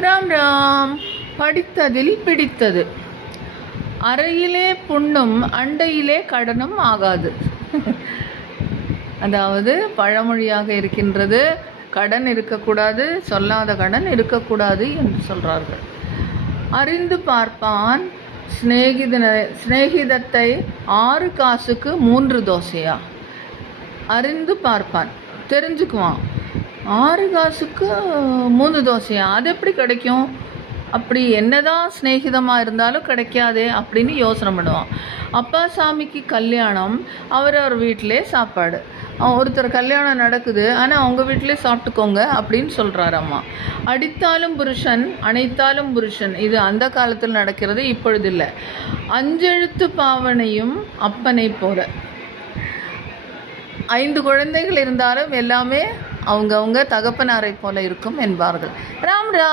ராம் ராம். படித்ததில் பிடித்தது. அறையிலே புண்ணும் அண்டையிலே கடனும் ஆகாது. அதாவது பழமொழியாக இருக்கின்றது, கடன் இருக்கக்கூடாது, சொல்லாத கடன் இருக்கக்கூடாது என்று சொல்கிறார்கள். அறிந்து பார்ப்பான் சிநேகிதத்தை 6 காசுக்கு 3 தோசையா. அறிந்து பார்ப்பான், தெரிஞ்சுக்குவான். 6 காசுக்கு 3 தோசையா, அது எப்படி கிடைக்கும்? அப்படி என்னதான் சிநேகிதமாக இருந்தாலும் கிடைக்காதே அப்படின்னு யோசனை பண்ணுவான். அப்பா சாமிக்கு கல்யாணம், அவர் வீட்டிலே சாப்பாடு. ஒருத்தர் கல்யாணம் நடக்குது, ஆனால் அவங்க வீட்டிலே சாப்பிட்டுக்கோங்க அப்படின்னு சொல்கிறார் அம்மா. அடித்தாலும் புருஷன் அணைத்தாலும் புருஷன், இது அந்த காலத்தில் நடக்கிறது, இப்பொழுது இல்லை. 5 எழுத்து பாவனையும் அப்பனை போல. 5 குழந்தைகள் இருந்தாலும் எல்லாமே அவங்கவுங்க தகப்பனாரை போல இருக்கும் என்பார்கள். ராம் ராம்.